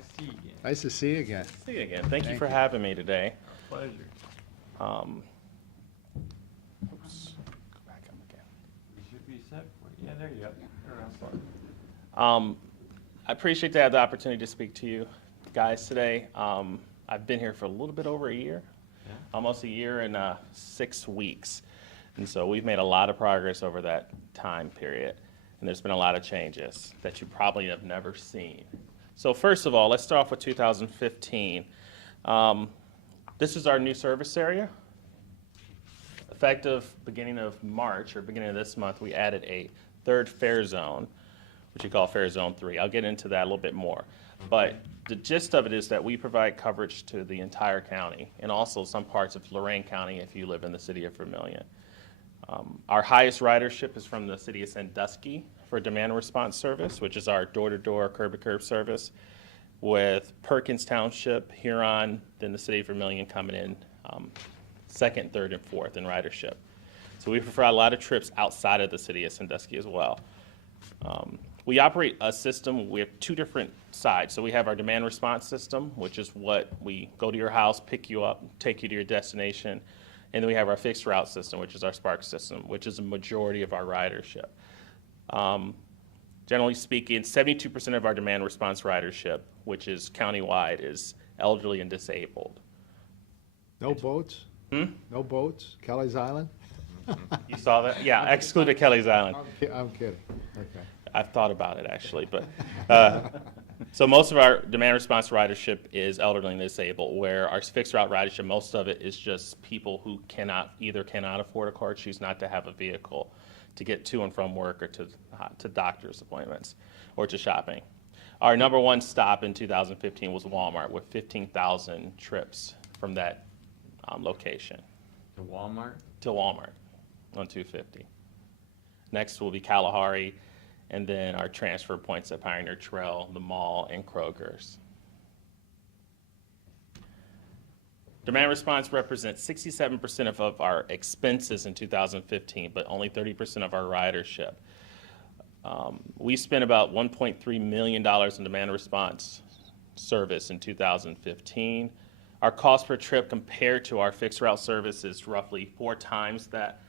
Nice to see you again. Nice to see you again. See you again. Thank you Thank for you. having me today. Pleasure. Oops. Go back up again. You should be set for it. Yeah, there you go. There, I'll start. I appreciate to have the opportunity to speak to you guys today. I've been here for a little bit over a year, Yeah. almost a year and 6 weeks. And so we've made a lot of progress over that time period. And there's been a lot of changes that you probably have never seen. So first of all, let's start off with 2015. This is our new service area. Effective beginning of March, or beginning of this month, we added a third fare zone, which we call Fare Zone 3. I'll get into that a little bit more. But the gist of it is that we provide coverage to the entire county, and also some parts of Lorain County if you live in the city of Vermilion. Our highest ridership is from the city of Sandusky for demand response service, which is our door-to-door, curb-to-curb service, with Perkins Township, Huron, then the city of Vermilion coming in second, third, and fourth in ridership. So we prefer a lot of trips outside of the city of Sandusky as well. We operate a system, we have two different sides. So we have our demand response system, which is what we go to your house, pick you up, take you to your destination. And then we have our fixed route system, which is our Spark system, which is a majority of our ridership. Generally speaking, 72% of our demand response ridership, which is countywide, is elderly and disabled. No boats? No boats? Kelly's Island? You saw that? Yeah, I excluded Kelly's Island. I'm kidding. Okay. I've thought about it actually, but so most of our demand response ridership is elderly and disabled, where our fixed route ridership, most of it is just people who either cannot afford a car, choose not to have a vehicle to get to and from work or to doctor's appointments or to shopping. Our number one stop in 2015 was Walmart with 15,000 trips from that location To Walmart? to Walmart on 250. Next will be Kalahari, and then our transfer points at Pioneer Trail, the mall, and Kroger's. Demand response represents 67% of our expenses in 2015, but only 30% of our ridership. We spent about $1.3 million in demand response service in 2015. Our cost per trip compared to our fixed route service is roughly 4 times that,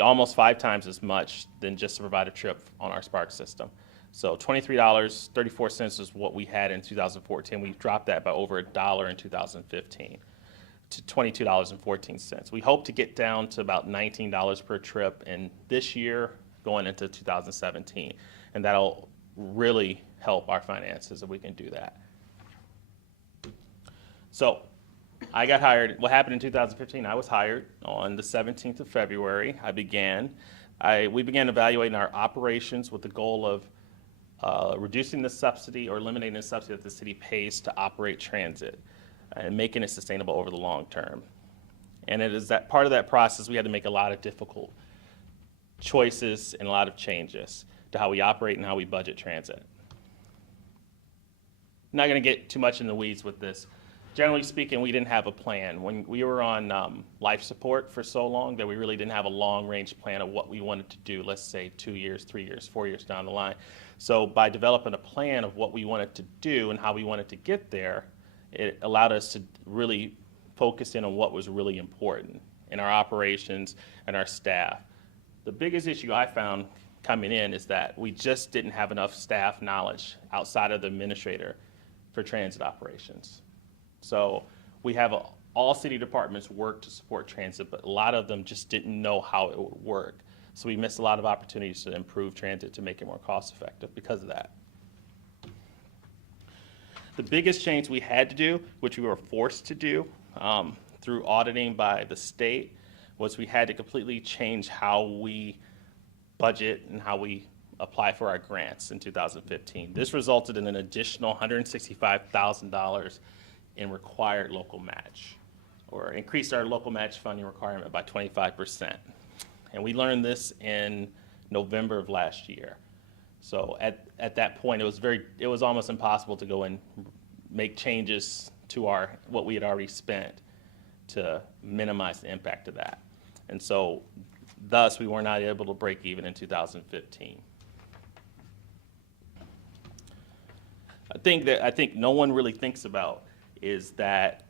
almost 5 times as much than just to provide a trip on our Spark system. So $23.34 is what we had in 2014. We dropped that by over $1 in 2015 to $22.14. We hope to get down to about $19 per trip in this year going into 2017. And that'll really help our finances if we can do that. So I got hired. What happened in 2015? I was hired on the 17th of February. We began evaluating our operations with the goal of reducing the subsidy or eliminating the subsidy that the city pays to operate transit and making it sustainable over the long term. And it is that part of that process we had to make a lot of difficult choices and a lot of changes to how we operate and how we budget transit. I'm not going to get too much in the weeds with this. Generally speaking, we didn't have a plan. When we were on life support for so long that we really didn't have a long-range plan of what we wanted to do, let's say 2 years, 3 years, 4 years down the line. So by developing a plan of what we wanted to do and how we wanted to get there, it allowed us to really focus in on what was really important in our operations and our staff. The biggest issue I found coming in is that we just didn't have enough staff knowledge outside of the administrator for transit operations. So we have all city departments work to support transit, but a lot of them just didn't know how it would work. So we missed a lot of opportunities to improve transit to make it more cost effective because of that. The biggest change we had to do, which we were forced to do through auditing by the state, was we had to completely change how we budget and how we apply for our grants in 2015. This resulted in an additional $165,000 in required local match, or increased our local match funding requirement by 25%. And we learned this in November of last year. So at that point, it was almost impossible to go and make changes to what we had already spent to minimize the impact of that. And so thus, we were not able to break even in 2015. I think no one really thinks about is that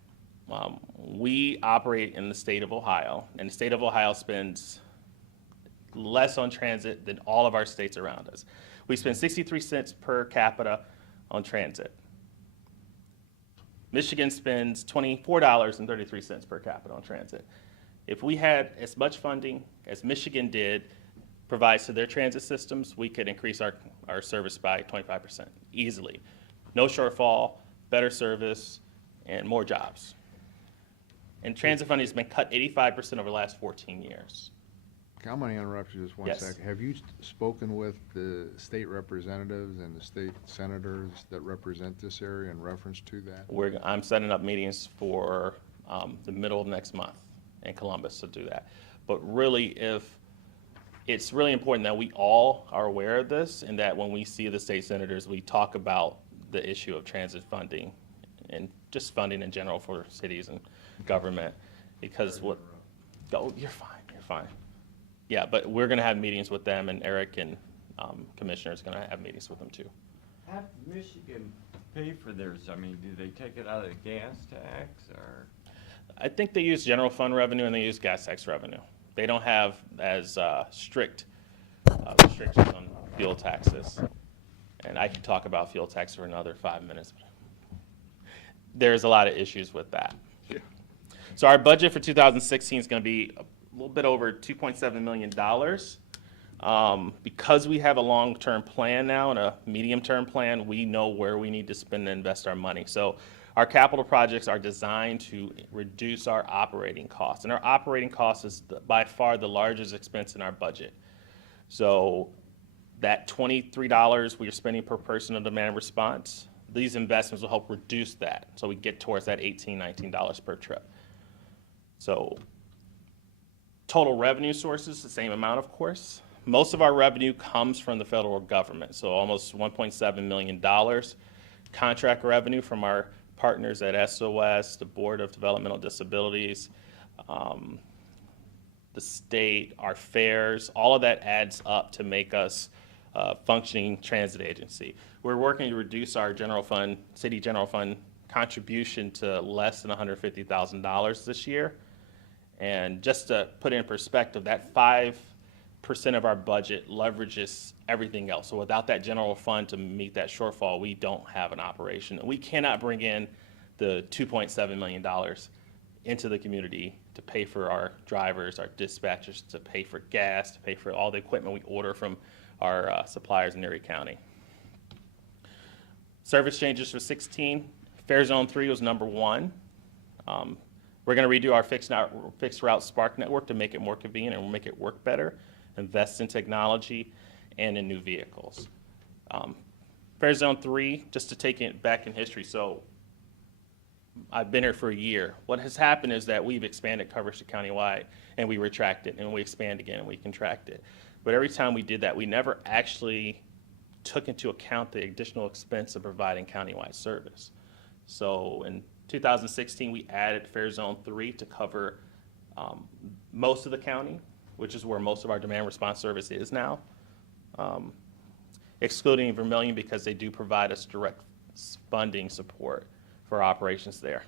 we operate in the state of Ohio, and the state of Ohio spends less on transit than all of our states around us. We spend 63 cents per capita on transit. Michigan spends $24.33 per capita on transit. If we had as much funding as Michigan did provides to their transit systems, we could increase our service by 25% easily. No shortfall, better service, and more jobs. And transit funding has been cut 85% over the last 14 years. I'm going to interrupt you just one Yes. second. Have you spoken with the state representatives and the state senators that represent this area in reference to that? I'm setting up meetings for the middle of next month in Columbus to do that. But really, it's really important that we all are aware of this, and that when we see the state senators, we talk about the issue of transit funding and just funding in general for cities and government. Because oh, you're fine. Yeah, but we're going to have meetings with them, and Eric and Commissioner's going to have meetings with them too. How does Michigan pay for theirs? I mean, do they take it out of the gas tax or? I think they use general fund revenue and they use gas tax revenue. They don't have as strict restrictions on fuel taxes. And I can talk about fuel tax for another 5 minutes. There's a lot of issues with that. Yeah. So our budget for 2016 is going to be a little bit over $2.7 million. Because we have a long-term plan now and a medium-term plan, we know where we need to spend and invest our money. So our capital projects are designed to reduce our operating costs. And our operating cost is by far the largest expense in our budget. So that $23 we are spending per person on demand response, these investments will help reduce that. So we get towards that $18, $19 per trip. So total revenue sources, the same amount, of course. Most of our revenue comes from the federal government, so almost $1.7 million. Contract revenue from our partners at SOS, the Board of Developmental Disabilities, the state, our fares, all of that adds up to make us a functioning transit agency. We're working to reduce our general fund, city general fund contribution to less than $150,000 this year. And just to put it in perspective, that 5% of our budget leverages everything else. So without that general fund to meet that shortfall, we don't have an operation. We cannot bring in the $2.7 million into the community to pay for our drivers, our dispatchers, to pay for gas, to pay for all the equipment we order from our suppliers in Erie County. Service changes for 16, Fare Zone 3 was number 1. We're going to redo our fixed route Spark network to make it more convenient and make it work better, invest in technology and in new vehicles. Fare Zone 3, just to take it back in history, so I've been here for a year. What has happened is that we've expanded coverage to countywide, and we retract it, and we expand again, and we contract it. But every time we did that, we never actually took into account the additional expense of providing countywide service. So in 2016, we added Fare Zone 3 to cover most of the county, which is where most of our demand response service is now, excluding Vermilion because they do provide us direct funding support for operations there.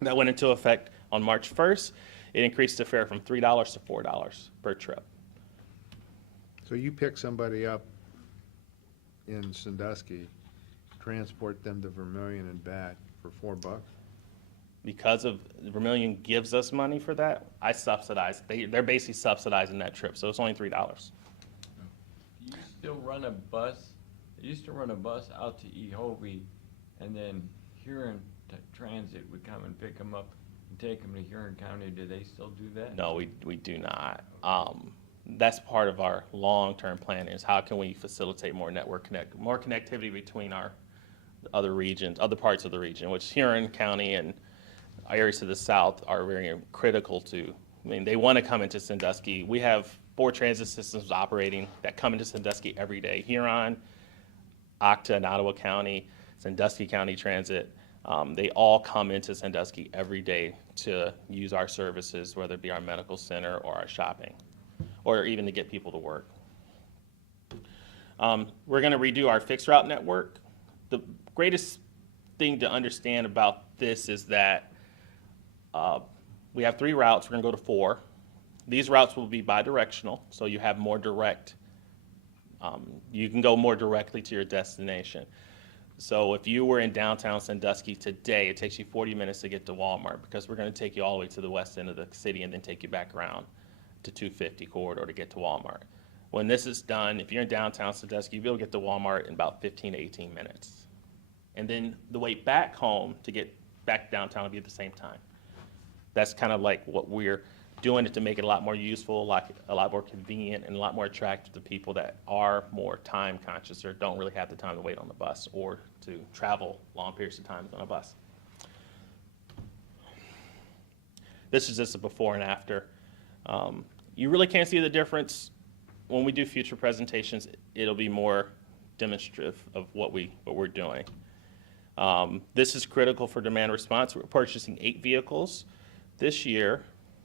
That went into effect on March 1st. It increased the fare from $3 to $4 per trip. So you pick somebody up in Sandusky, transport them to Vermilion and back for $4? Because of Vermilion gives us money for that, I subsidize. They're basically subsidizing that trip, so it's only $3. Do you still run a bus? I used to run a bus out to Ehobie, and then Huron Transit would come and pick them up and take them to Huron County. Do they still do that? No, we do not. That's part of our long-term plan is how can we facilitate more more connectivity between our other regions, other parts of the region, which Huron County and areas to the south are very critical to. I mean, they want to come into Sandusky. We have 4 transit systems operating that come into Sandusky every day. Huron, Octa, and Ottawa County, Sandusky County Transit, they all come into Sandusky every day to use our services, whether it be our medical center or our shopping, or even to get people to work. We're going to redo our fixed route network. the greatest thing to understand about this is that we have 3 routes. We're going to go to 4. These routes will be bidirectional, so you have more direct, you can go more directly to your destination. So if you were in downtown Sandusky today, it takes you 40 minutes to get to Walmart because we're going to take you all the way to the west end of the city and then take you back around to 250 corridor to get to Walmart. When this is done, if you're in downtown Sandusky, you'll be able to get to Walmart in about 15 to 18 minutes. And then the way back home to get back downtown will be at the same time. That's kind of like what we're doing it to make it a lot more useful, a lot more convenient, and a lot more attractive to people that are more time conscious or don't really have the time to wait on the bus or to travel long periods of time on a bus. This is just a before and after. You really can't see the difference. When we do future presentations, it'll be more demonstrative of what we're doing. This is critical for demand response. We're purchasing 8 vehicles this year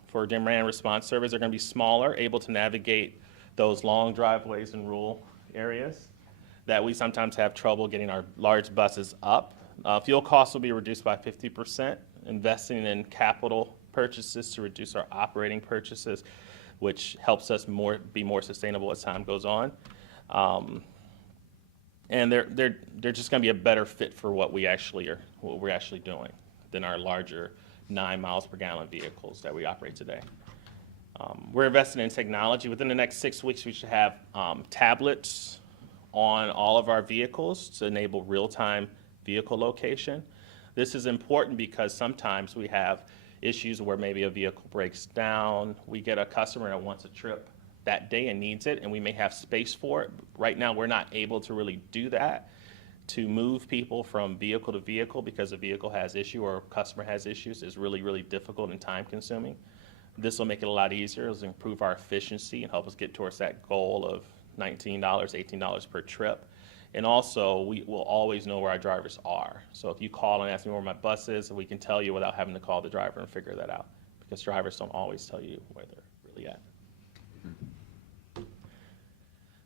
for demand response service. They're going to be smaller, able to navigate those long driveways in rural areas that we sometimes have trouble getting our large buses up. Fuel costs will be reduced by 50%, investing in capital purchases to reduce our operating purchases, which helps us be more sustainable as time goes on. And they're just going to be a better fit for what we're actually doing than our larger 9 miles per gallon vehicles that we operate today. We're investing in technology. Within the next 6 weeks, we should have tablets on all of our vehicles to enable real-time vehicle location. This is important because sometimes we have issues where maybe a vehicle breaks down. We get a customer that wants a trip that day and needs it, and we may have space for it. Right now, we're not able to really do that, to move people from vehicle to vehicle because a vehicle has issue or a customer has issues is really, really difficult and time consuming. This will make it a lot easier. It'll improve our efficiency and help us get towards that goal of $19, $18 per trip. And also, we will always know where our drivers are. So if you call and ask me where my bus is, we can tell you without having to call the driver and figure that out, because drivers don't always tell you where they're really at.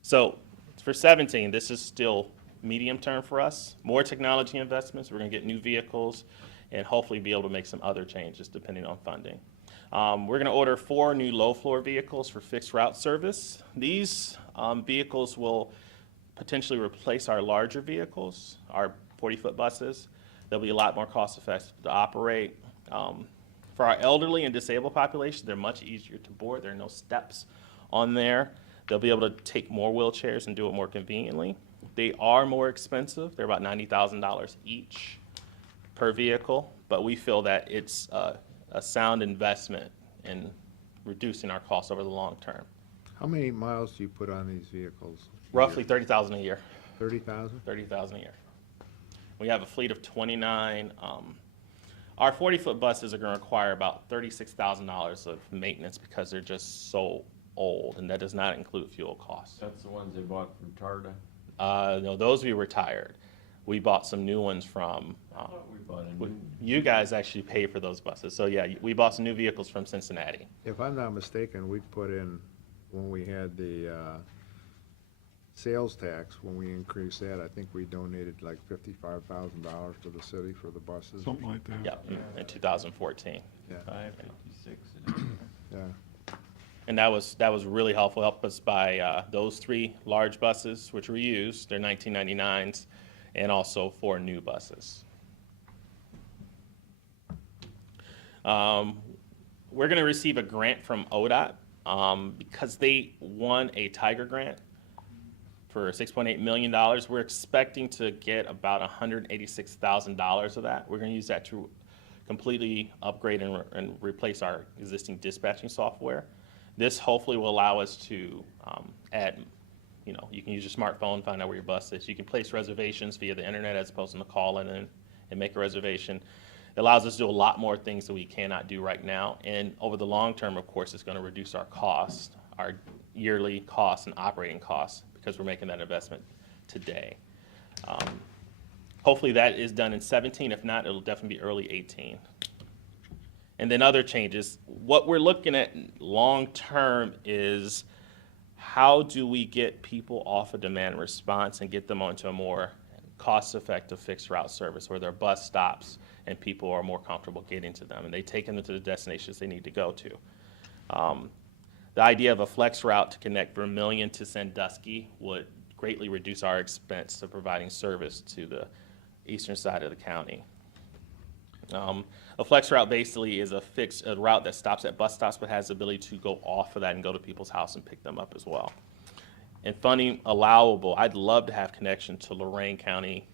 So for 17, this is still medium term for us. More technology investments. We're going to get new vehicles and hopefully be able to make some other changes depending on funding. We're going to order 4 new low-floor vehicles for fixed route service. These vehicles will potentially replace our larger vehicles, our 40-foot buses. They'll be a lot more cost-effective to operate. For our elderly and disabled population, they're much easier to board. There are no steps on there. They'll be able to take more wheelchairs and do it more conveniently. They are more expensive. They're about $90,000 each per vehicle, but we feel that it's a sound investment in reducing our costs over the long term. How many miles do you put on these vehicles? Roughly 30,000 a year. 30,000? 30,000 a year. We have a fleet of 29. Our 40-foot buses are going to require about $36,000 of maintenance because they're just so old, and that does not include fuel costs. That's the ones they bought from Tarda? No, those we retired. We bought some new ones from, I thought we bought a new. you guys actually pay for those buses. So yeah, we bought some new vehicles from Cincinnati. If I'm not mistaken, we put in, when we had the sales tax, when we increased that, I think we donated like $55,000 to the city for the buses. Something like that. Yeah, in 2014. Yeah, 556. yeah. And that was really helpful. Helped us buy those 3 large buses, which were used. They're 1999s, and also 4 new buses. We're going to receive a grant from ODOT because they won a Tiger grant for $6.8 million. We're expecting to get about $186,000 of that. We're going to use that to completely upgrade and replace our existing dispatching software. This hopefully will allow us to add, you can use your smartphone, find out where your bus is. You can place reservations via the internet as opposed to call in and make a reservation. It allows us to do a lot more things that we cannot do right now. And over the long term, of course, it's going to reduce our cost, our yearly costs and operating costs, because we're making that investment today. Hopefully that is done in 17. If not, it'll definitely be early 18. And then other changes. What we're looking at long term is how do we get people off of demand response and get them onto a more cost-effective fixed route service where there are bus stops and people are more comfortable getting to them, and they take them to the destinations they need to go to. The idea of a flex route to connect Vermillion to Sandusky would greatly reduce our expense to providing service to the eastern side of the county. A flex route basically is a route that stops at bus stops but has the ability to go off of that and go to people's house and pick them up as well. And funding allowable, I'd love to have connection to Lorain County,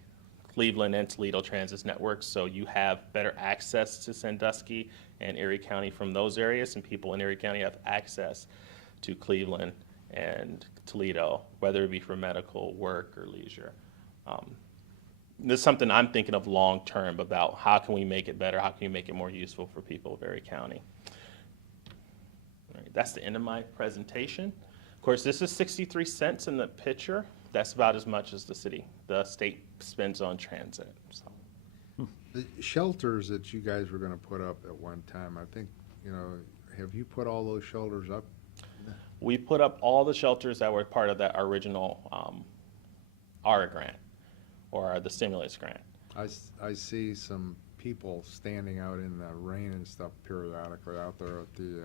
Cleveland, and Toledo transit networks, so you have better access to Sandusky and Erie County from those areas, and people in Erie County have access to Cleveland and Toledo, whether it be for medical, work, or leisure. This is something I'm thinking of long-term about how can we make it better, how can we make it more useful for people of Erie County. All right, that's the end of my presentation. Of course, this is 63 cents in the picture. That's about as much as the state spends on transit. So. The shelters that you guys were gonna put up at one time, I think, have you put all those shelters up? We put up all the shelters that were part of that original ARA grant, or the stimulus grant. I see some people standing out in the rain and stuff periodically out there at the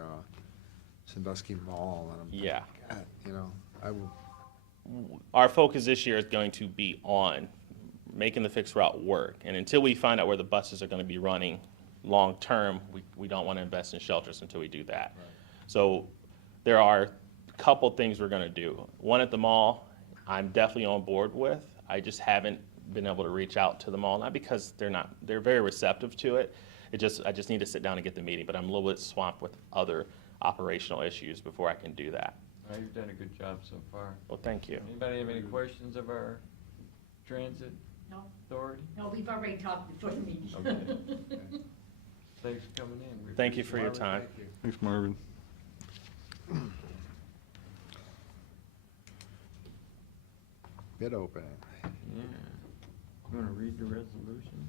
Sandusky Mall, and I'm thinking, Yeah. God, I will. Our focus this year is going to be on making the fixed route work. And until we find out where the buses are going to be running long-term, we don't want to invest in shelters until we do that. Right. So there are a couple things we're going to do. One at the mall, I'm definitely on board with. I just haven't been able to reach out to the mall, not because they're very receptive to it. I just need to sit down and get the meeting, but I'm a little bit swamped with other operational issues before I can do that. Well, you've done a good job so far. Well, thank you. Anybody have any questions of our transit No, authority? no, we've already talked before the meeting. Okay. Thanks for coming in. We Thank you for your Marvin, time. thank you. Thanks, Marvin. Bid opening. Yeah. You wanna read the resolution?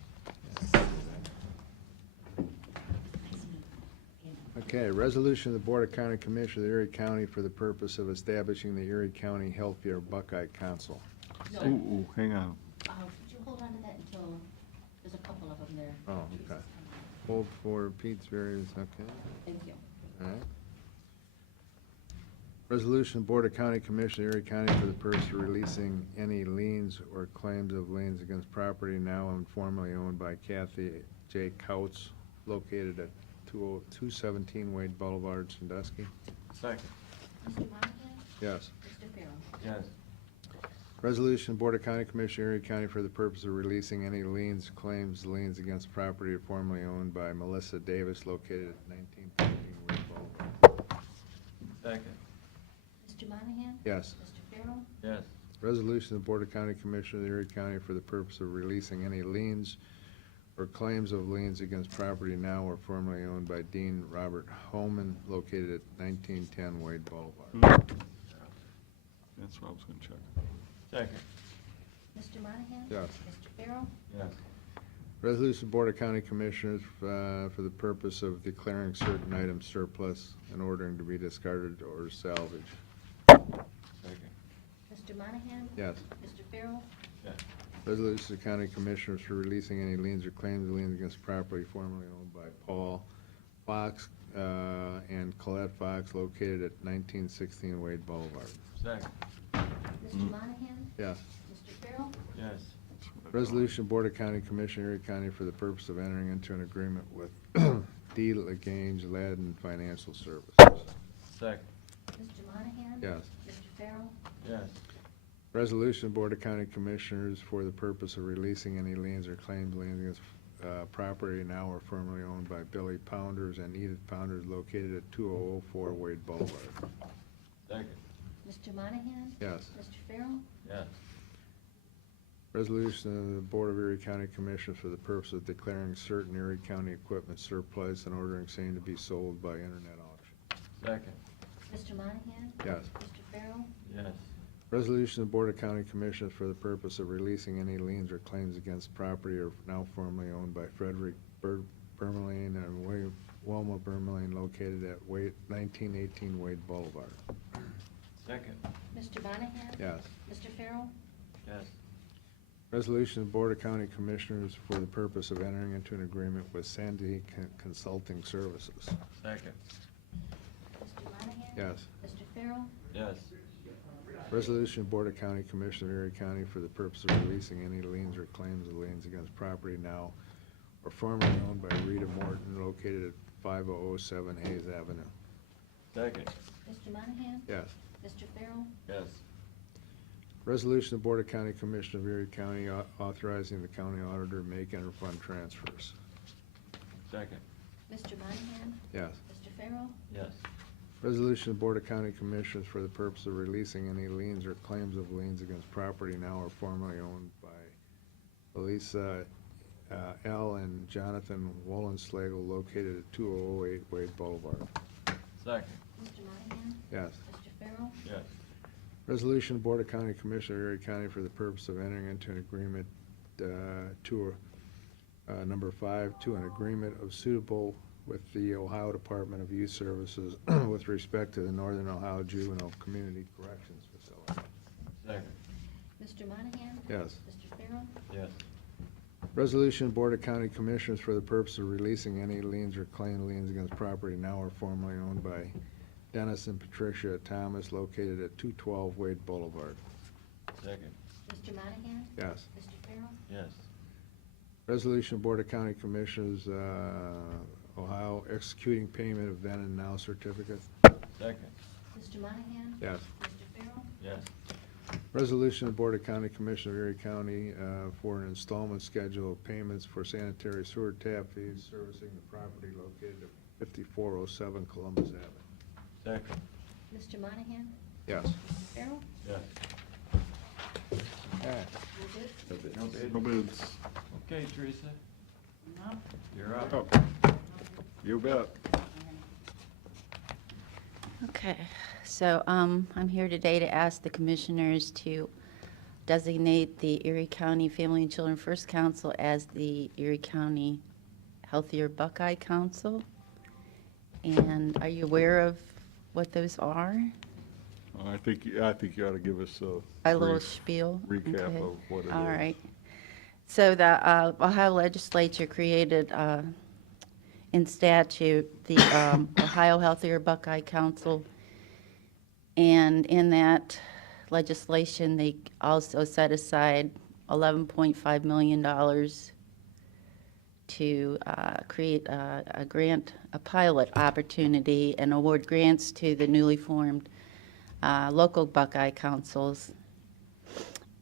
Okay, resolution of the Board of County Commissioners of Erie County for the purpose of establishing the Erie County Healthier Buckeye Council. No, Ooh, hang on. could you hold on to that until, there's a couple of them there. Oh, okay. Hold for Pete's variance, okay, Thank you. all right. Resolution, Board of County Commissioners of Erie County for the purpose of releasing any liens or claims of liens against property now and formerly owned by Kathy J. Couts, located at 217 Wade Boulevard, Sandusky. Second. Mr. Monahan? Yes. Mr. Farrell? Yes. Resolution, Board of County Commissioners of Erie County for the purpose of releasing any liens, claims, liens against property formerly owned by Melissa Davis, located at 1913 Wade Boulevard. Second. Mr. Monahan? Yes. Mr. Farrell? Yes. Resolution of the Board of County Commissioners of Erie County for the purpose of releasing any liens or claims of liens against property now or formerly owned by Dean Robert Holman, located at 1910 Wade Boulevard. That's what I was gonna check. Second. Mr. Monahan? Yes. Mr. Farrell? Yes. Resolution of Board of County Commissioners for the purpose of declaring certain items surplus and ordering to be discarded or salvaged. Second. Mr. Monahan? Yes. Mr. Farrell? Yes. Resolution of County Commissioners for releasing any liens or claims of liens against property formerly owned by Paul Fox and Colette Fox, located at 1916 Wade Boulevard. Second. Mr. Monahan? Yes. Mr. Farrell? Yes. That's what I thought. Resolution Board of County Commissioners, Erie County, for the purpose of entering into an agreement with D. LaGrange Ladden Financial Services. Second. Mr. Monahan? Yes. Mr. Farrell? Yes. Resolution Board of County Commissioners for the purpose of releasing any liens or claims liens against property now or formerly owned by Billy Pounders and Edith Pounders, located at 2004 Wade Boulevard. Second. Mr. Monahan? Yes. Mr. Farrell? Yes. Resolution of the Board of Erie County Commissioners for the purpose of declaring certain Erie County equipment surplus and ordering same to be sold by internet auction. Second. Mr. Monahan? Yes. Mr. Farrell? Yes. Resolution of the Board of County Commissioners for the purpose of releasing any liens or claims against property or now formerly owned by Frederick Bermeline and Wilma Bermeline, located at 1918 Wade Boulevard. Second. Mr. Monahan? Yes. Mr. Farrell? Yes. Resolution of the Board of County Commissioners for the purpose of entering into an agreement with Sandy Consulting Services. Second. Mr. Monahan? Yes. Mr. Farrell? Yes. Resolution of Board of County Commissioners of Erie County for the purpose of releasing any liens or claims of liens against property now or formerly owned by Rita Morton located at 5007 Hayes Avenue. Second. Mr. Monahan? Yes. Mr. Farrell? Yes. Resolution of Board of County Commissioners of Erie County authorizing the county auditor to make interfund transfers. Second. Mr. Monahan? Yes. Mr. Farrell? Yes. Resolution of Board of County Commissioners for the purpose of releasing any liens or claims of liens against property now or formerly owned by Elisa L. and Jonathan Wollenslagel located at 2008 Wade Boulevard. Second. Mr. Monahan? Yes. Mr. Farrell? Yes. Resolution of Board of County Commissioners of Erie County for the purpose of entering into an agreement number 5, to an agreement of suitable with the Ohio Department of Youth Services with respect to the Northern Ohio Juvenile Community Corrections Facility. Second. Mr. Monahan? Yes. Mr. Farrell? Yes. Resolution Board of County Commissioners for the purpose of releasing any liens or claim liens against property now or formerly owned by Dennis and Patricia Thomas located at 212 Wade Boulevard. Second. Mr. Monahan? Yes. Mr. Farrell? Yes. Resolution Board of County Commissioners, Ohio, executing payment of then and now certificate. Second. Mr. Monahan? Yes. Mr. Farrell? Yes. Resolution of Board of County Commissioners of Erie County for an installment schedule of payments for sanitary sewer tap fees servicing the property located at 5407 Columbus Avenue. Second. Mr. Monahan? Yes. Mr. Farrell? Yes. Okay. No bids? No bid. No bids. Okay, Teresa. No. You're up. Oh, you bet. Okay, so I'm here today to ask the commissioners to designate the Erie County Family and Children First Council as the Erie County Healthier Buckeye Council. And are you aware of what those are? I think you ought to give us A little brief spiel? recap Okay. of what it is. All right. So the Ohio legislature created in statute the Ohio Healthier Buckeye Council. And in that legislation, they also set aside $11.5 million to create a grant, a pilot opportunity, and award grants to the newly formed local Buckeye councils.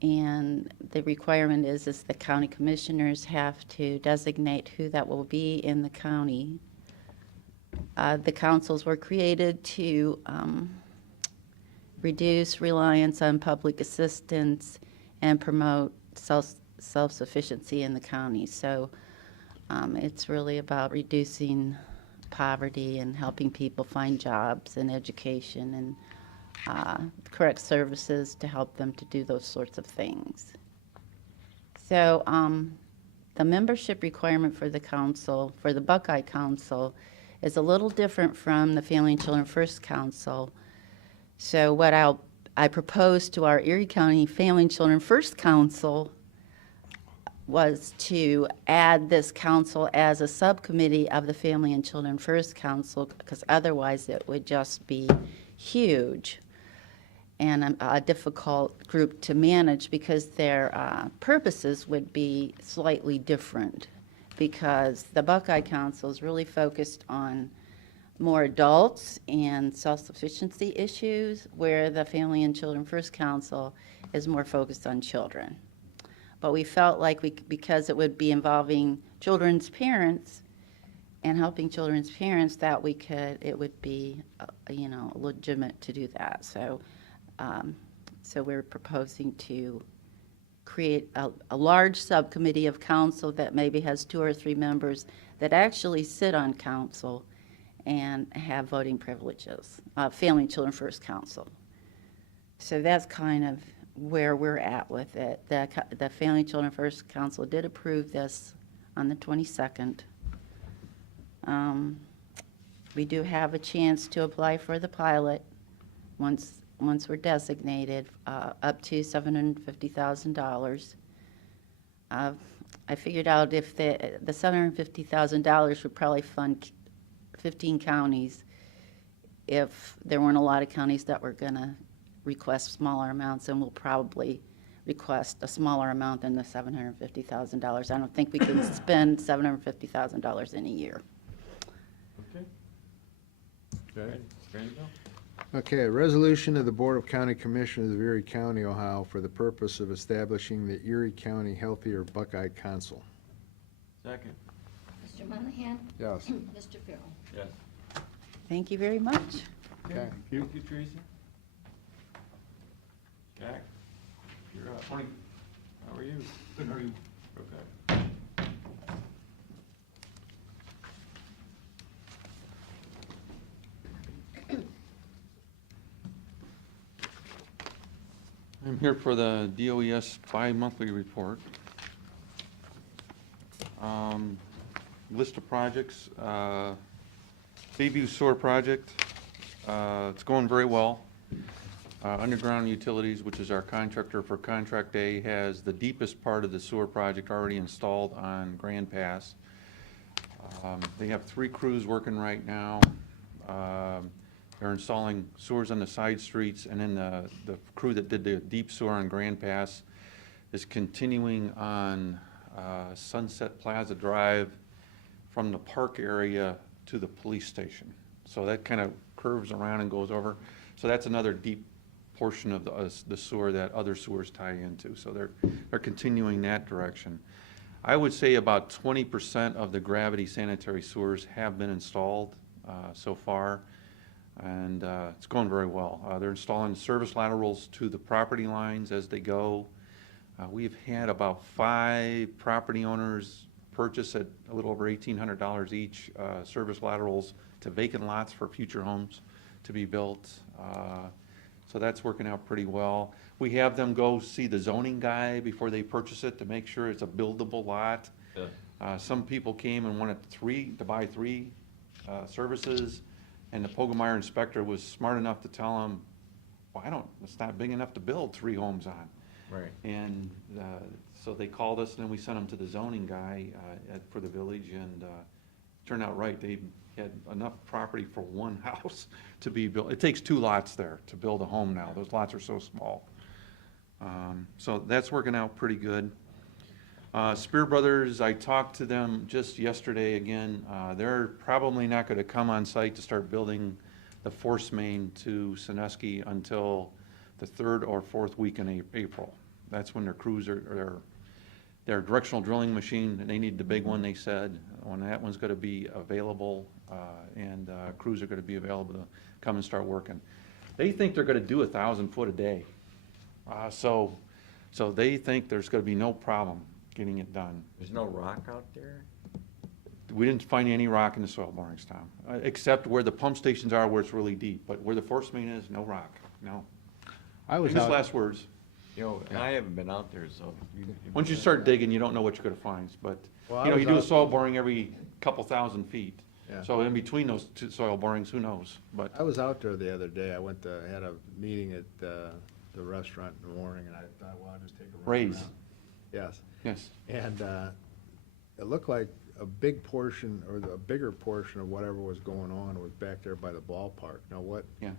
And the requirement is the county commissioners have to designate who that will be in the county. The councils were created to reduce reliance on public assistance and promote self-sufficiency in the county. So it's really about reducing poverty and helping people find jobs and education and correct services to help them to do those sorts of things. So the membership requirement for the council, for the Buckeye Council, is a little different from the Family and Children First Council. So what I proposed to our Erie County Family and Children First Council was to add this council as a subcommittee of the Family and Children First Council, because otherwise it would just be huge and a difficult group to manage, because their purposes would be slightly different, because the Buckeye Council is really focused on more adults and self-sufficiency issues, where the Family and Children First Council is more focused on children. But we felt like because it would be involving children's parents and helping children's parents, that it would be, legitimate to do that. So we're proposing to create a large subcommittee of council that maybe has 2 or 3 members that actually sit on council and have voting privileges, Family and Children First Council. So that's kind of where we're at with it. The Family and Children First Council did approve this on the 22nd. We do have a chance to apply for the pilot once we're designated, up to $750,000. I figured out if the $750,000 would probably fund 15 counties if there weren't a lot of counties that were going to request smaller amounts, and we'll probably request a smaller amount than the $750,000. I don't think we can spend $750,000 in a year. Okay. Okay. Ready to go? Okay, a resolution of the Board of County Commissioners of Erie County, Ohio, for the purpose of establishing the Erie County Healthier Buckeye Council. Second. Mr. Monahan? Yes. Mr. Farrell? Yes. Thank you very much. Okay. Thank you, Teresa. Jack, you're up. Morning. How are you? Good, how are you? Okay. I'm here for the DOES bi-monthly report. List of projects, Bayview Sewer Project, it's going very well. Underground Utilities, which is our contractor for Contract A, has the deepest part of the sewer project already installed on Grand Pass. They have 3 crews working right now. They're installing sewers on the side streets, and then the crew that did the deep sewer on Grand Pass is continuing on Sunset Plaza Drive from the park area to the police station. So that kind of curves around and goes over. So that's another deep portion of the sewer that other sewers tie into. So they're continuing that direction. I would say about 20% of the gravity sanitary sewers have been installed so far, and it's going very well. They're installing service laterals to the property lines as they go. We've had about 5 property owners purchase at a little over $1,800 each service laterals to vacant lots for future homes to be built. So that's working out pretty well. We have them go see the zoning guy before they purchase it to make sure it's a buildable lot. Yeah. Some people came and wanted to buy 3 services, and the Pogemeyer inspector was smart enough to tell them, well, it's not big enough to build 3 homes on. Right. And so they called us, and then we sent them to the zoning guy for the village, and turned out right. They had enough property for 1 house to be built. It takes 2 lots there to build a home now. Those lots are so small. So that's working out pretty good. Spear Brothers, I talked to them just yesterday again. They're probably not going to come on site to start building the force main to Sandusky until the 3rd or 4th week in April. That's when their crews their directional drilling machine, and they need the big one, they said, when that one's going to be available, and crews are going to be available to come and start working. They think they're going to do 1,000 foot a day. So they think there's going to be no problem getting it done. There's no rock out there? We didn't find any rock in the soil borings, Tom, except where the pump stations are, where it's really deep. But where the force main is, no rock, no. I was Famous out, last words. You know, and I haven't been out there, so. Once you start digging, you don't know what you're gonna find, but, Well, I you know, was you do a out- soil boring every couple thousand feet. Yeah. So in between those 2 soil borings, who knows? But, I was out there the other day. I had a meeting at the restaurant in the morning, and I thought, well, I'll just take a run Ray's. around. Yes. yes, And it looked like a big portion, or a bigger portion of whatever was going on was back there by the ballpark. Now, what, yeah.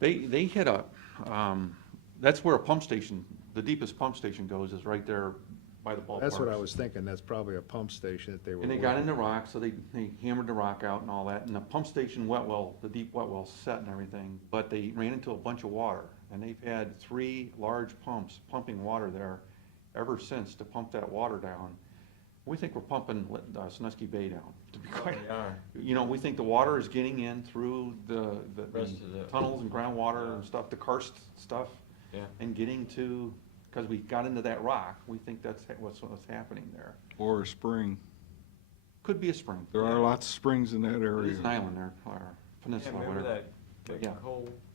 They hit that's where a pump station, the deepest pump station goes, is right there by the ballpark. that's what I was thinking. That's probably a pump station that they were. And they got in working the rock, so they hammered the rock out and all that, and the pump station wet well, the deep wet well set and everything, but they ran into a bunch of water, and they've had 3 large pumps pumping water there ever since to pump that water down. We think we're pumping Sandusky Bay down, to be quite. They are. You know, we think the water is getting in through the Rest of the- tunnels and groundwater Yeah. and stuff, the karst stuff, Yeah. and getting to, because we got into that rock, we think that's what's happening there. Or a spring. Could be a spring. There are lots of springs in that There area. is an island there, or Yeah, peninsula, remember whatever. that Yeah.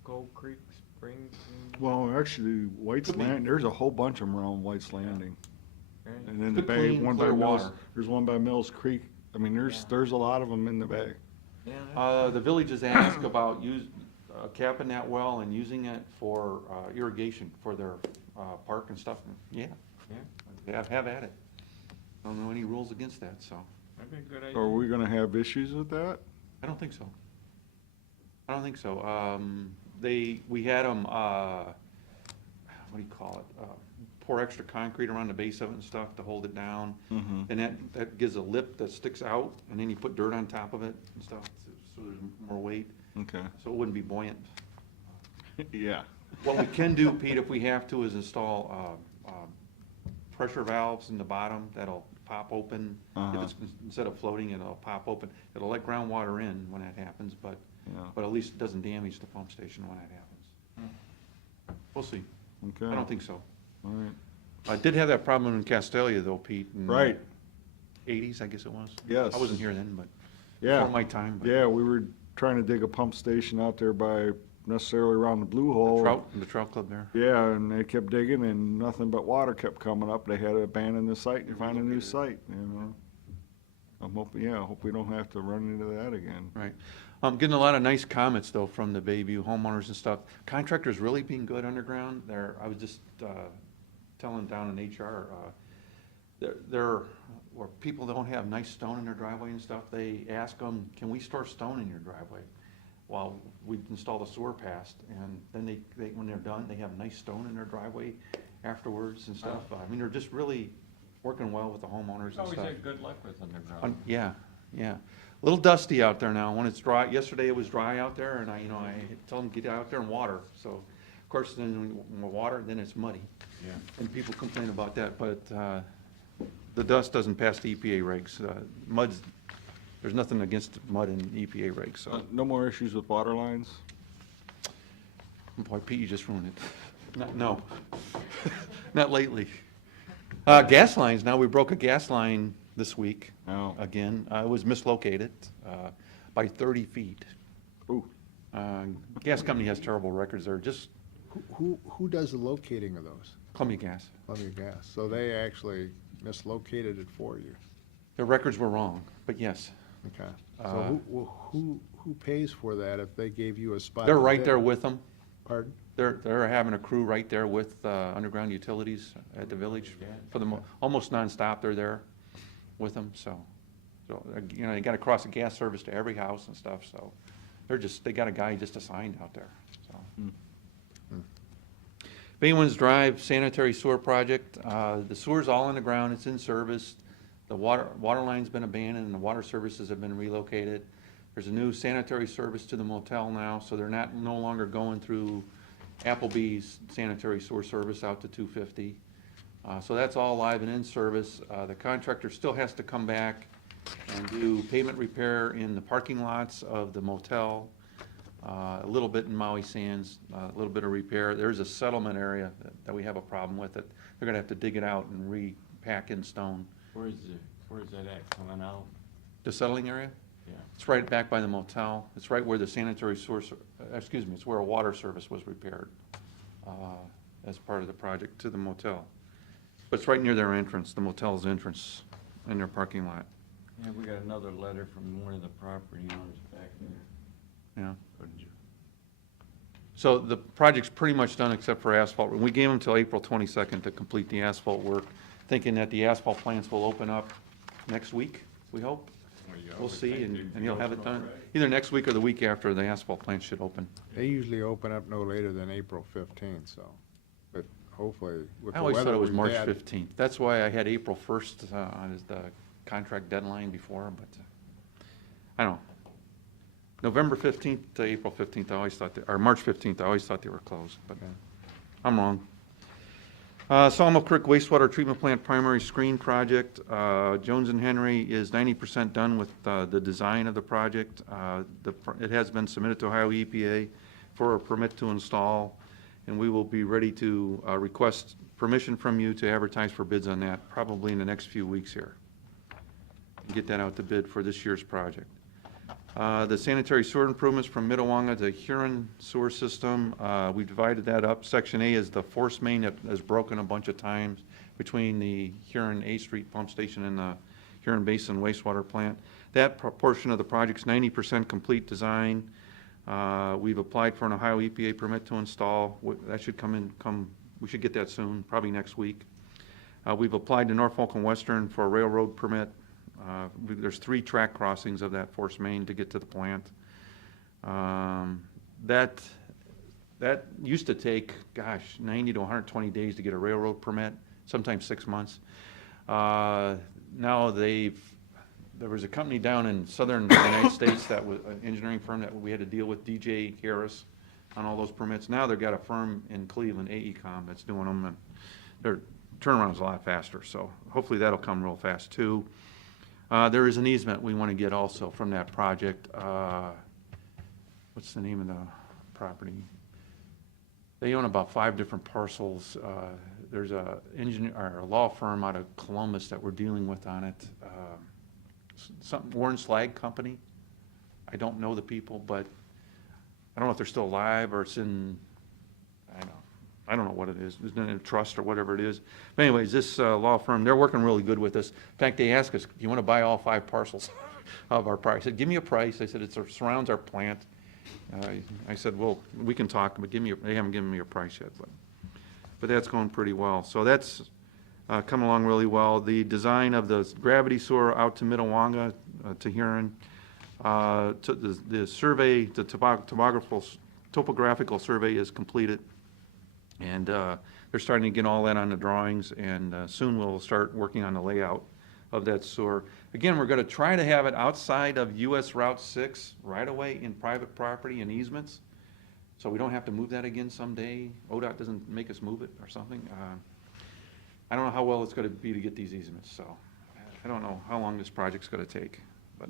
Cold Creek Springs? Well, actually, White's Could be. Land, there's a whole bunch of them around White's Landing. Right? And then the Good, bay, clean, one by clear Mills, water. there's one by Mills Creek. I mean, Yeah. there's a lot of them in the bay. Yeah. The village has asked about capping that well and using it for irrigation for their park and stuff. Yeah, Yeah. have at it. I don't know any rules against that, so. That'd be a good Are idea. we gonna have issues with that? I don't think so. I don't think so. We had them, what do you call it? Pour extra concrete around the base of it and stuff to hold it down. Mm-hmm. And that gives a lip that sticks out, and then you put dirt on top of it and stuff, so there's more weight, Okay. so it wouldn't be buoyant. Yeah. What we can do, Pete, if we have to, is install pressure valves in the bottom that'll pop open. If Uh-huh. it's, instead of floating, it'll pop open. It'll let groundwater in when that happens, but Yeah. at least it doesn't damage the pump station when that happens. We'll see. Okay. I don't think so. All right. I did have that problem in Castalia though, Pete. in the Right. 80s, I guess it was. Yes. I wasn't here then, but Yeah. before my time. but Yeah, we were trying to dig a pump station out there by necessarily around the Blue Hole. The trout club there. Yeah, and they kept digging and nothing but water kept coming up. They had to abandon the site and find a new site, you know. I'm hoping, I hope we don't have to run into that again. Right. I'm getting a lot of nice comments, though, from the Bayview homeowners and stuff. Contractors really being good underground. I was just telling down in HR, where people don't have nice stone in their driveway and stuff, they ask them, can we store stone in your driveway? While we install the sewer pass, and then they, when they're done, they have nice stone in their driveway afterwards and stuff. I mean, they're just really working well with the homeowners It's and always stuff. had good luck with underground. Yeah, yeah. A little dusty out there now when it's dry. Yesterday it was dry out there and I told them get out there and water. So, of course, then when we water, then it's muddy. Yeah. And people complain about that, but the dust doesn't pass the EPA regs. There's nothing against mud in EPA regs, so. No more issues with water lines? Boy, Pete, you just ruined it. No, not lately. Gas lines, now we broke a gas line this week. No. Again, it was mislocated by 30 feet. Ooh. Gas company has terrible records there, just Who does the locating of those? Columbia Gas. Columbia Gas. So they actually mislocated it for you. Their records were wrong, but yes. Okay. So who pays for that if they gave you a spot? They're to right dig? there with them. Pardon? They're having a crew right there with underground utilities at the village for the, almost nonstop, they're there with them, so. You got to cross a gas service to every house and stuff, so they got a guy just assigned out there, so. Baywinds Drive sanitary sewer project, the sewer's all in the ground, it's in service. The water line's been abandoned and the water services have been relocated. There's a new sanitary service to the motel now, so they're no longer going through Applebee's sanitary sewer service out to 250. So that's all live and in service. The contractor still has to come back and do pavement repair in the parking lots of the motel, a little bit in Maui Sands, a little bit of repair. There's a settlement area that we have a problem with it. They're gonna have to dig it out and repack in stone. Where's that at coming out? The settling area? Yeah. It's right back by the motel. It's right where the sanitary source, it's where a water service was repaired as part of the project to the motel. But it's right near their entrance, the motel's entrance in their parking lot. Yeah, we got another letter from one of the property owners back there. Yeah. Couldn't you? So the project's pretty much done except for asphalt. We gave them till April 22nd to complete the asphalt work, thinking that the asphalt plants will open up next week, we hope. We'll see, and he'll have it done either next week or the week after. The asphalt plant should open. They usually open up no later than April 15th, so, but hopefully with I the always thought weather it was we've March had- 15th. That's why I had April 1st as the contract deadline before, but I don't know. November 15th to April 15th, I always thought, or March 15th, I always thought they were closed, but I'm wrong. Sawmill Creek wastewater treatment plant primary screen project. Jones and Henry is 90% done with the design of the project. It has been submitted to Ohio EPA for a permit to install, and we will be ready to request permission from you to advertise for bids on that, probably in the next few weeks here. Get that out to bid for this year's project. The sanitary sewer improvements from Mitawanga to Huron sewer system, we divided that up. Section A is the force main that has broken a bunch of times between the Huron A Street pump station and the Huron Basin wastewater plant. That portion of the project's 90% complete design. We've applied for an Ohio EPA permit to install. That should we should get that soon, probably next week. We've applied to Norfolk and Western for a railroad permit. There's 3 track crossings of that force main to get to the plant. That used to take, 90 to 120 days to get a railroad permit, sometimes 6 months. Now there was a company down in southern United States that was an engineering firm that we had to deal with, DJ Harris, on all those permits. Now they've got a firm in Cleveland, AECom, that's doing them, and their turnaround's a lot faster, so hopefully that'll come real fast too. There is an easement we want to get also from that project. What's the name of the property? They own about 5 different parcels. There's a engineer, or a law firm out of Columbus that we're dealing with on it. Something, Warren Slag Company. I don't know the people, but I don't know if they're still alive or it's in, I don't know what it is. It's in a trust or whatever it is. But anyways, this law firm, they're working really good with us. In fact, they asked us, do you want to buy all 5 parcels of our price? I said, give me a price. I said, it surrounds our plant. I said, well, we can talk, but they haven't given me a price yet. But that's going pretty well. So that's come along really well. The design of the gravity sewer out to Minnewanka, to Huron, the survey, the topographical survey is completed. And they're starting to get all that on the drawings, and soon we'll start working on the layout of that sewer. Again, we're going to try to have it outside of US Route 6 right away in private property and easements, so we don't have to move that again someday. ODOT doesn't make us move it or something. I don't know how well it's going to be to get these easements, so I don't know how long this project's going to take, but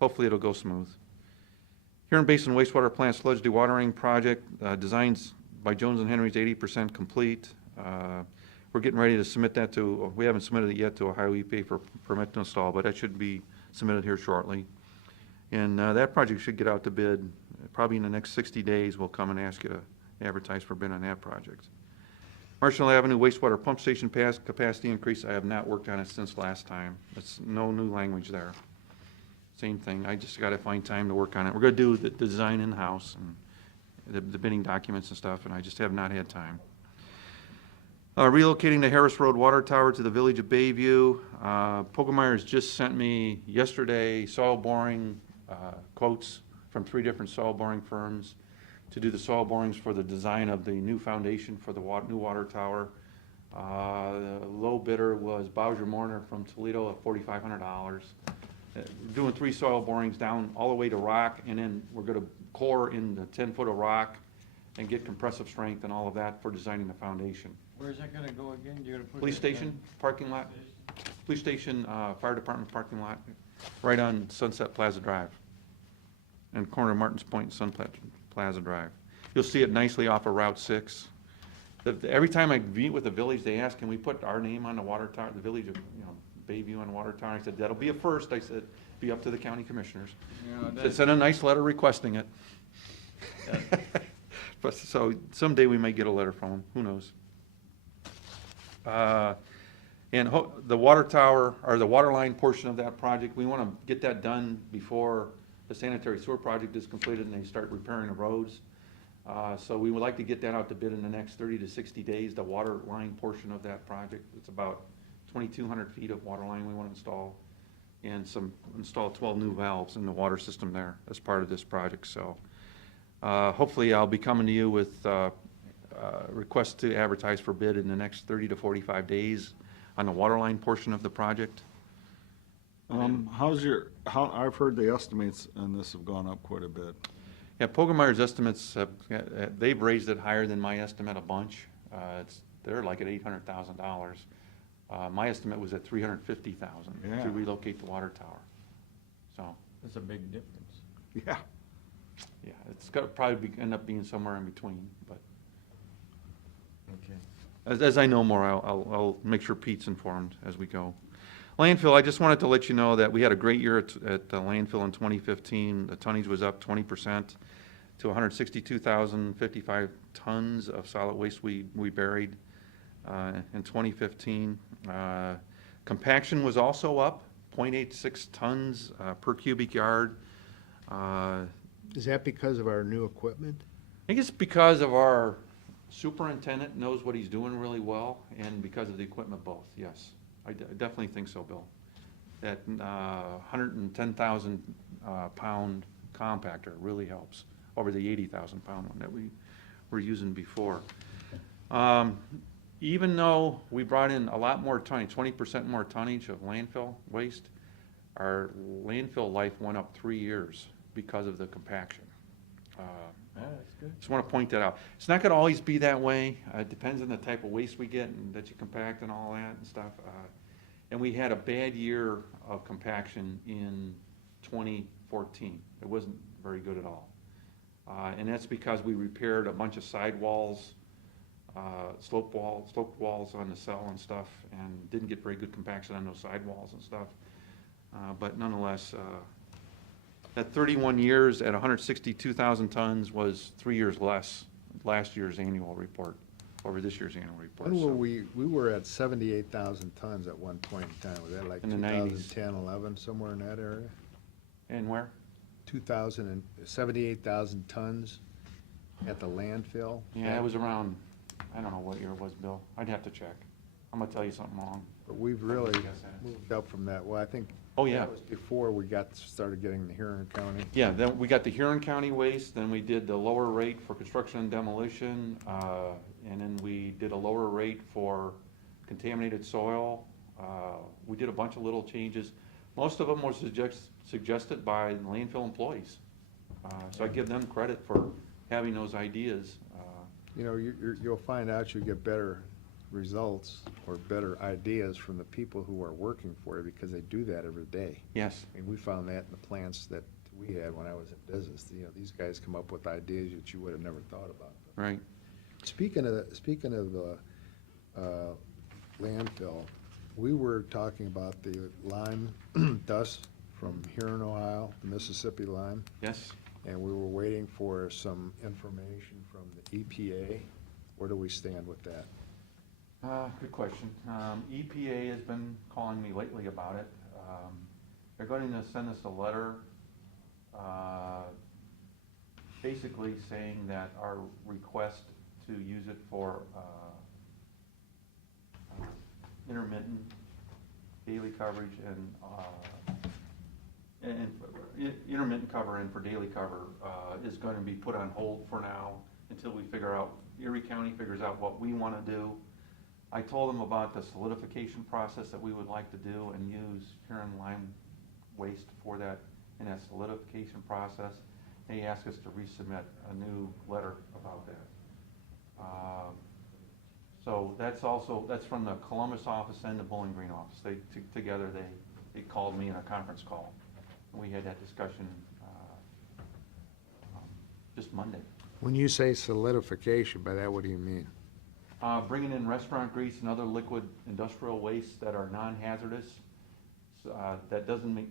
hopefully it'll go smooth. Huron Basin Wastewater Plant Sludge Dewatering Project, designs by Jones and Henry's 80% complete. We're getting ready to submit that to, we haven't submitted it yet to Ohio EPA for permit to install, but that should be submitted here shortly. And that project should get out to bid probably in the next 60 days. We'll come and ask you to advertise for bid on that project. Marshall Avenue wastewater pump station capacity increase. I have not worked on it since last time. It's no new language there. Same thing. I just got to find time to work on it. We're going to do the design in-house and the bidding documents and stuff, and I just have not had time. Relocating the Harris Road Water Tower to the village of Bayview. Poggemeyer's just sent me yesterday soil boring quotes from 3 different soil boring firms to do the soil borings for the design of the new foundation for the new water tower. The low bidder was Bowser Morner from Toledo at $4,500. Doing 3 soil borings down all the way to rock, and then we're going to core in the 10 foot of rock and get compressive strength and all of that for designing the foundation. Where's that gonna go again? You're gonna put Police that station, parking lot, police station, fire department parking lot, right on Sunset Plaza Drive. And corner of Martins Point and Sunset Plaza Drive. You'll see it nicely off of Route 6. Every time I meet with the village, they ask, can we put our name on the water tower, the village of, Bayview on the water tower? I said, that'll be a first. I said, be up to the county commissioners. They sent a nice letter requesting it. But so someday we may get a letter from them, who knows? And the water tower, or the water line portion of that project, we want to get that done before the sanitary sewer project is completed and they start repairing the roads. So we would like to get that out to bid in the next 30 to 60 days, the water line portion of that project. It's about 2,200 feet of water line we want to install, and install 12 new valves in the water system there as part of this project. So hopefully I'll be coming to you with requests to advertise for bid in the next 30 to 45 days on the water line portion of the project. I've heard the estimates on this have gone up quite a bit. Yeah, Poggemeyer's estimates, they've raised it higher than my estimate a bunch. They're like at $800,000. My estimate was at $350,000 Yeah. to relocate the water tower. So, That's a big difference. Yeah. yeah, it's got to probably end up being somewhere in between, but Okay. as I know more, I'll make sure Pete's informed as we go. Landfill, I just wanted to let you know that we had a great year at the landfill in 2015. The tonnage was up 20% to 162,055 tons of solid waste we buried in 2015. Compaction was also up, 0.86 tons per cubic yard. Is that because of our new equipment? I think it's because of our Superintendent knows what he's doing really well, and because of the equipment both, yes. I definitely think so, Bill. That 110,000 pound compactor really helps over the 80,000 pound one that we were using before. Even though we brought in a lot more tonnage, 20% more tonnage of landfill waste, our landfill life went up 3 years because of the compaction. Yeah, that's good. Just want to point that out. It's not going to always be that way. It depends on the type of waste we get and that you compact and all that and stuff. And we had a bad year of compaction in 2014. It wasn't very good at all. And that's because we repaired a bunch of sidewalls, slope walls on the cell and stuff, and didn't get very good compaction on those sidewalls and stuff. But nonetheless, that 31 years at 162,000 tons was 3 years less last year's annual report over this year's annual report. When So- were we were at 78,000 tons at one point in time. Was that like In the 90s. 2010, 11, somewhere in that area? And where? 78,000 tons at the landfill? Yeah, it was around, I don't know what year it was, Bill. I'd have to check. I'm gonna tell you something wrong. But we've really Guess that. moved up from that. Well, I think. Oh, yeah. That was before we started getting the Huron County. Yeah, then we got the Huron County waste, then we did the lower rate for construction and demolition, and then we did a lower rate for contaminated soil. We did a bunch of little changes. Most of them were suggested by landfill employees. So I give them credit for having those ideas. You know, you'll find out you get better results or better ideas from the people who are working for you because they do that every day. Yes, I mean, we found that in the plants that we had when I was in business. You know, these guys come up with ideas that you would have never thought about. right. Speaking of the landfill, we were talking about the lime dust from Huron, Ohio, the Mississippi lime, Yes. and we were waiting for some information from the EPA. Where do we stand with that? Good question. EPA has been calling me lately about it. They're going to send us a letter, basically saying that our request to use it for intermittent daily coverage and intermittent cover and for daily cover is going to be put on hold for now until we figure out, Erie County figures out what we want to do. I told them about the solidification process that we would like to do and use Huron lime waste for that, in that solidification process. They asked us to resubmit a new letter about that. So that's from the Columbus office and the Bowling Green office. Together, they called me in a conference call. We had that discussion just Monday. When you say solidification, by that, what do you mean? Bringing in restaurant grease and other liquid industrial wastes that are non-hazardous, that doesn't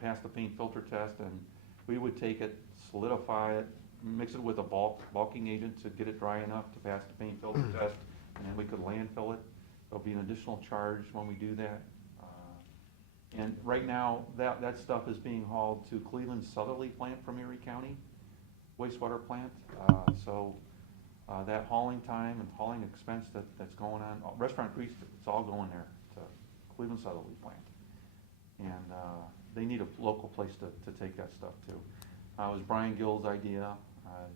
pass the paint filter test, and we would take it, solidify it, mix it with a bulking agent to get it dry enough to pass the paint filter test, and then we could landfill it. There'll be an additional charge when we do that. And right now, that stuff is being hauled to Cleveland Southerly plant from Erie County, wastewater plant. So that hauling time and hauling expense that's going on, restaurant grease, it's all going there to Cleveland Southerly plant. And they need a local place to take that stuff to. It was Brian Gill's idea,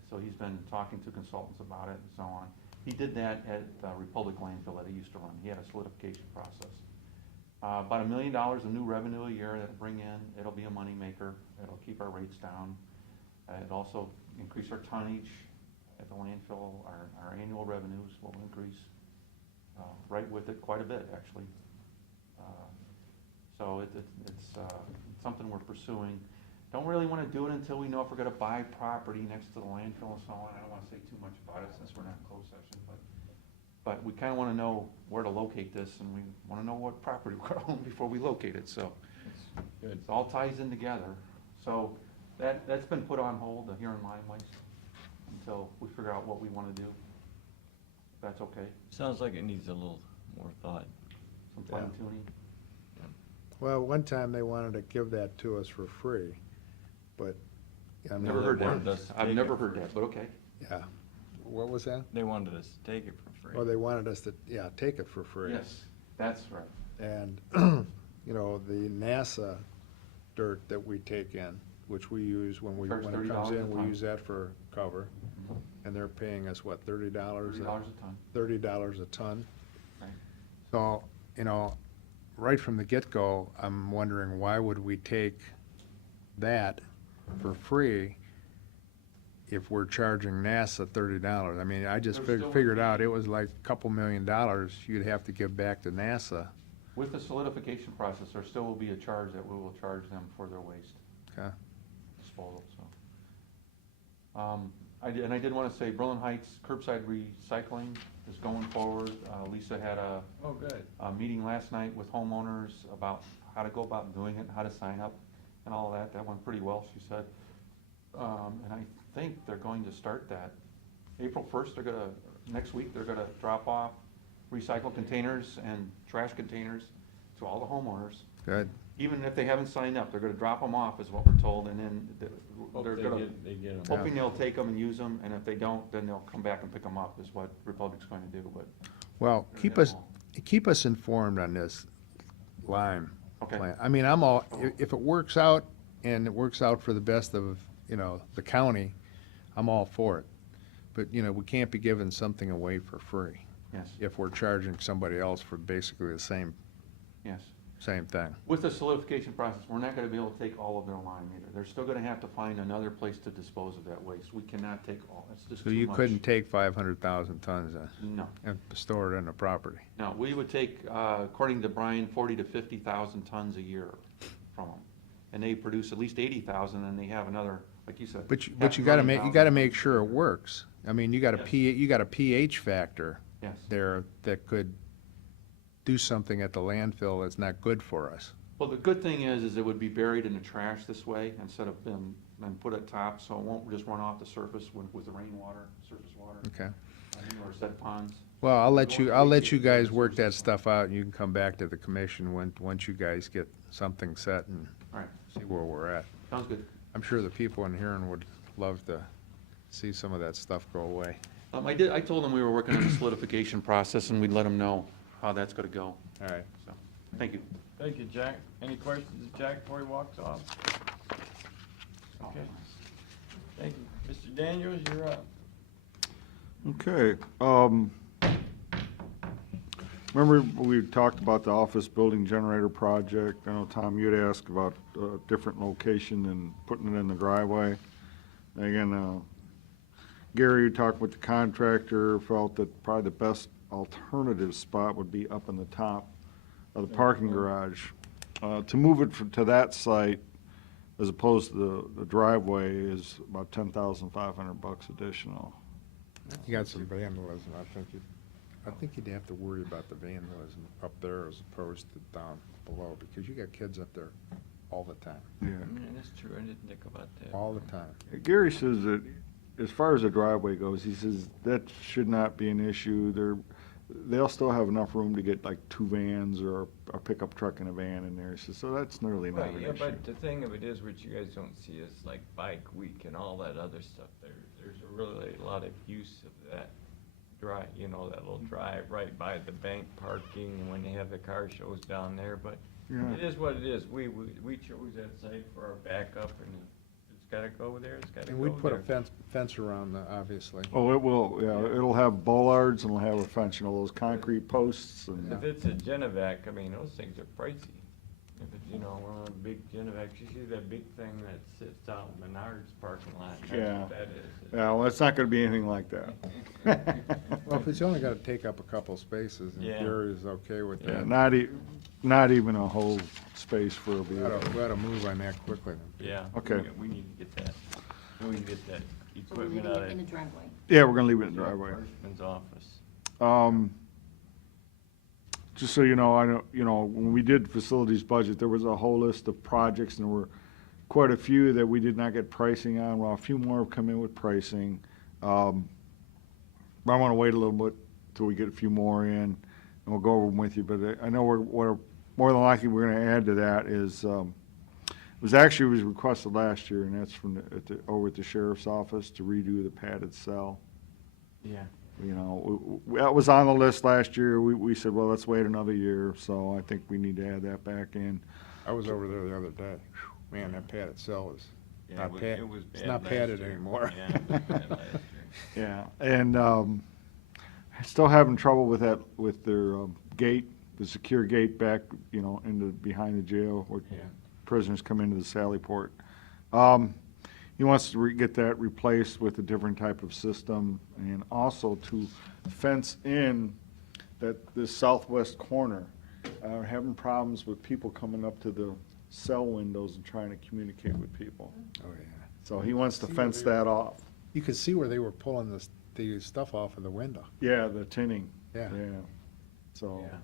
so he's been talking to consultants about it and so on. He did that at Republic Landfill that he used to run. He had a solidification process. About $1 million of new revenue a year that'll bring in. It'll be a moneymaker. It'll keep our rates down. It'll also increase our tonnage at the landfill. Our annual revenues will increase right with it quite a bit, actually. So it's something we're pursuing. Don't really want to do it until we know if we're going to buy property next to the landfill and so on. I don't want to say too much about it since we're not in closed session, but we kind of want to know where to locate this, and we want to know what property we're going to own before we locate it, so. Good. It all ties in together. So that's been put on hold, the Huron lime waste, until we figure out what we want to do. If that's okay, Sounds like it needs a little more thought. some fine tuning. Well, one time they wanted to give that to us for free, but. I mean, Never heard wanted us that. to I've take never it heard that, but okay. Yeah, what was that? They wanted us to take it for free. Well, they wanted us to, yeah, take it for free. Yes, that's right. And, you know, the NASA dirt that we take in, which we use when Charge when it comes $30 a in, we ton. use that for cover. And they're paying us, what, $30? $30 a ton. $30 a ton. Right. So, you know, right from the get-go, I'm wondering, why would we take that for free if we're charging NASA $30? I mean, I just There's still- figured out it was like a couple $1 million you'd have to give back to NASA. With the solidification process, there still will be a charge that we will charge them for their waste Okay. disposal, so. I did want to say, Berlin Heights curbside recycling is going forward. Lisa had Oh, good. a meeting last night with homeowners about how to go about doing it, and how to sign up and all of that. That went pretty well, she said. And I think they're going to start that. April 1st, next week, they're gonna drop off recycle containers and trash containers to all the homeowners. Good. Even if they haven't signed up, they're gonna drop them off, is what we're told, and then Hope they're they gonna, get- They get 'em. Yeah. hoping they'll take them and use them, and if they don't, then they'll come back and pick them up, is what Republic's going to do, but. Well, they're keep us informed on this lime Okay. plan. I mean, I'm all, if it works out, and it works out for the best of, you know, the county, I'm all for it. But, you know, we can't be giving something away for free Yes, if we're charging somebody else for basically the same yes. thing. With the solidification process, we're not gonna be able to take all of their lime either. They're still gonna have to find another place to dispose of that waste. We cannot take all, it's just So too you much. couldn't take 500,000 tons No, and store it in the property. no, we would take, according to Brian, 40 to 50,000 tons a year from them. And they produce at least 80,000, and they have another, like you said. But you half a gotta million make, you gotta pounds. make sure it works. I mean, you got a Yes. you got a pH factor Yes. there that could do something at the landfill that's not good for us. Well, the good thing is it would be buried in the trash this way instead of being, and put at top, so it won't just run off the surface with the rainwater, surface water, Okay. or set ponds. Well, I'll let you guys work that stuff out, and you can come back to the commission once you guys get something set and All right, see where we're at. sounds good. I'm sure the people in Huron would love to see some of that stuff go away. I told them we were working on the solidification process, and we'd let them know how that's gonna go, All right. so, thank you. Thank you, Jack. Any questions of Jack before he walks off? Okay. Thank you. Mr. Daniels, you're up. Okay, remember we talked about the office building generator project? I know, Tom, you'd asked about a different location and putting it in the driveway. Again, Gary, you talked with the contractor, felt that probably the best alternative spot would be up in the top of the parking garage. To move it to that site, as opposed to the driveway, is about $10,500 additional. You got some vandalism, I think you'd have to worry about the vandalism up there as opposed to down below, because you got kids up there all the time, Yeah. That's true. I didn't think about that. all the time. Gary says that, as far as the driveway goes, he says that should not be an issue. They'll still have enough room to get like 2 vans or a pickup truck and a van in there. He says, so that's really not Right, an yeah, issue. but the thing of it is, what you guys don't see is like Bike Week and all that other stuff. There's a really a lot of use of that drive, you know, that little drive right by the bank parking when they have the car shows down there, but Yeah. it is what it is. We chose that site for our backup, and it's gotta go there, it's gotta And go we'd put a there. fence around the, obviously. Oh, it will, yeah, it'll have bollards and it'll have a fence, you know, those concrete posts and, If it's a Genovac, I mean, those things are pricey. If it's, you know, one of the big Genovacs, you see that big thing that sits out in Menards parking lot, that's Yeah. what that is. yeah, well, it's not gonna be anything like that. Well, if it's only gotta take up a couple spaces, and Yeah. Gary is okay with Yeah, that, not even a whole space for a we vehicle. oughta move on that quickly then. Yeah. Okay. We need to get that, we need to get that So we're equipment leaving out it in the of driveway. Yeah, we're gonna leave it in the driveway. Firstman's office. Just so you know, I know, you know, when we did facilities budget, there was a whole list of projects, and there were quite a few that we did not get pricing on. Well, a few more have come in with pricing. But I wanna wait a little bit till we get a few more in, and we'll go over them with you. But I know we're more than likely, we're gonna add to that is, it was requested last year, and that's from over at the sheriff's office to redo the padded cell. Yeah. You know, that was on the list last year. We said, well, let's wait another year, so I think we need to add that back in. I was over there the other day. Whew, man, that padded cell is Yeah, not pad, it was it's bad not last padded year. anymore. Yeah, it was bad last year. Yeah, and still having trouble with that, with their gate, the secure gate back, you know, into, behind the jail, where Yeah. prisoners come into the Sally Port. He wants to get that replaced with a different type of system, and also to fence in this southwest corner. Having problems with people coming up to the cell windows and trying to communicate with people. Oh, yeah. So he wants to See fence where they- that off. You could see where they were pulling the stuff off of the window. Yeah, the tinning. Yeah. Yeah, so. Yeah.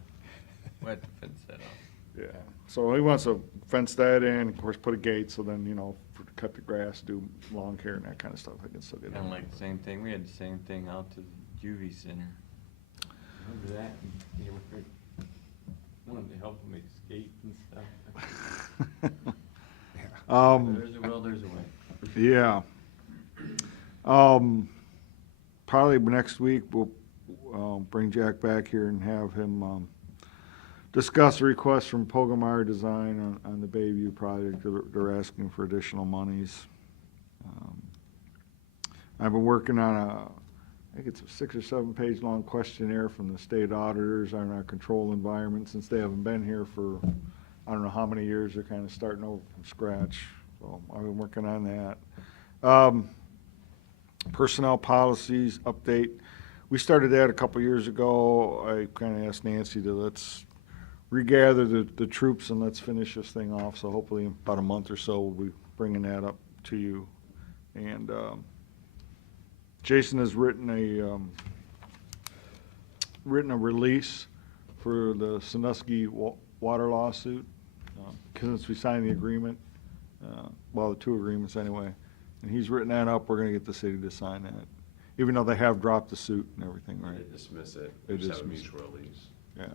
We had to fence that off. Yeah, so he wants to fence that in, of course, put a gate, so then, you know, cut the grass, do lawn care and that kind of stuff, I can still get Kinda in. like the same thing, we had the same thing out to the juvie center. Remember that? They were, wanted to help them escape and stuff. There's a will, there's a way. Yeah. Probably next week, we'll, bring Jack back here and have him, discuss a request from Pogemeyer Design on the Bayview project. They're asking for additional monies. I've been working on I think it's a 6 or 7 page long questionnaire from the state auditors on our control environment, since they haven't been here for, I don't know how many years. They're kind of starting over from scratch. So I've been working on that. Personnel policies update. We started that a couple years ago. I kind of asked Nancy to let's regather the troops and let's finish this thing off. So hopefully in about a month or so, we'll be bringing that up to you. And Jason has written a release for the Sandusky water lawsuit, since we signed the agreement, well, the 2 agreements anyway. And he's written that up. We're gonna get the city to sign that, even though they have dropped the suit and everything, right? They dismiss it. They We just have a dismiss it. mutual release. Yeah.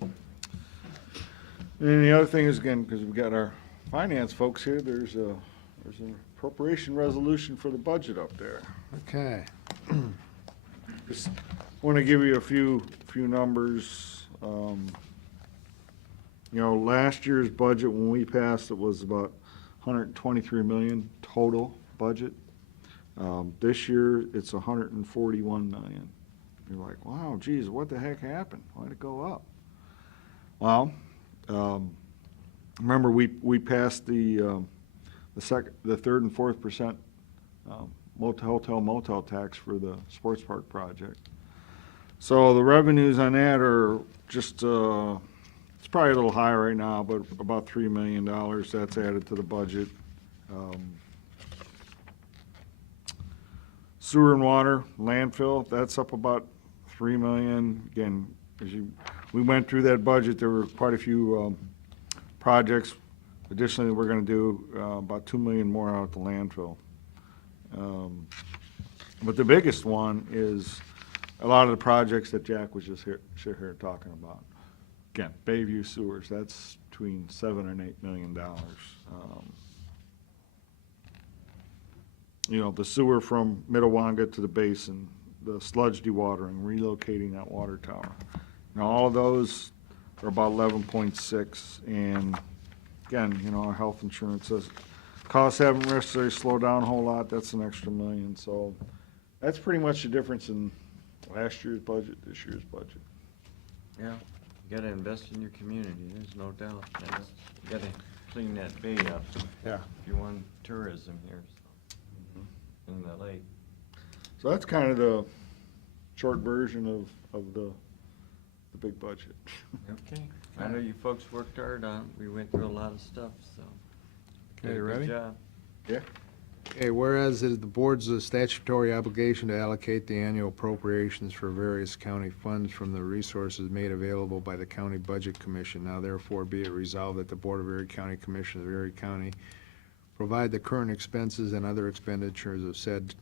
And then the other thing is, again, because we've got our finance folks here, there's an appropriation resolution for the budget up there. Okay. Just want to give you a few numbers. You know, last year's budget, when we passed, it was about 123 million total budget. This year, it's 141 million. You're like, wow, geez, what the heck happened? Why'd it go up? Well, remember, we passed the third and 4th% hotel motel tax for the sports park project. So the revenues on that are just, it's probably a little high right now, but about $3 million that's added to the budget. Sewer and water, landfill, that's up about $3 million. Again, we went through that budget, there were quite a few projects. Additionally, we're gonna do about $2 million more out at the landfill. But the biggest one is a lot of the projects that Jack was just here talking about. Again, Bayview sewers, that's between $7 and $8 million. You know, the sewer from Mitowanga to the basin, the sludge dewatering, relocating that water tower. Now, all of those are about 11.6, and again, you know, our health insurance says costs haven't necessarily slowed down a whole lot, that's an extra $1 million. So that's pretty much the difference in last year's budget, this year's budget. Yeah, you gotta invest in your community, there's no doubt. You gotta clean that bay up Yeah. if you want tourism here, in the lake. So that's kind of the short version of the big budget. Okay, I know you folks worked hard on it. We went through a lot of stuff, so. Okay, did a you good ready? job. Yeah. Okay, whereas it is the board's statutory obligation to allocate the annual appropriations for various county funds from the resources made available by the County Budget Commission, now therefore be it resolved that the Board of Erie County Commissioners of Erie County provide the current expenses and other expenditures of said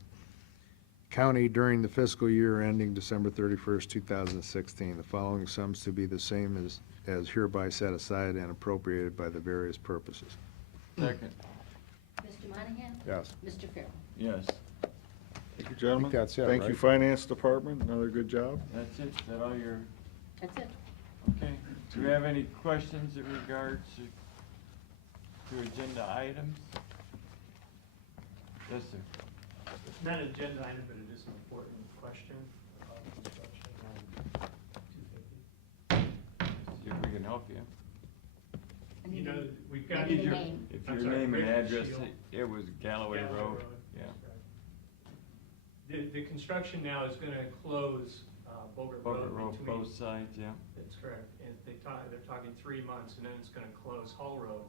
county during the fiscal year ending December 31st, 2016. The following sums to be the same as hereby set aside and appropriated by the various purposes. Second, Mr. Monahan? Yes. Mr. Farrell? yes. Take your gentlemen. that's it, Thank you, right? Finance Department, another good job. That's it, is that all your, That's it. okay. Do we have any questions in regards to agenda items? Yes, sir. It's not an agenda item, but it is an important question about construction on 250. See if we can help you. I You need know, to- we've I got. need a Your- name. If I'm your sorry, name and Rick address, Shield. it was Galloway Road, yeah. The construction now is gonna close, Bogart Bogart Road Road, between. both sides, yeah. That's correct, and they're talking 3 months, and then it's gonna close Hull Road.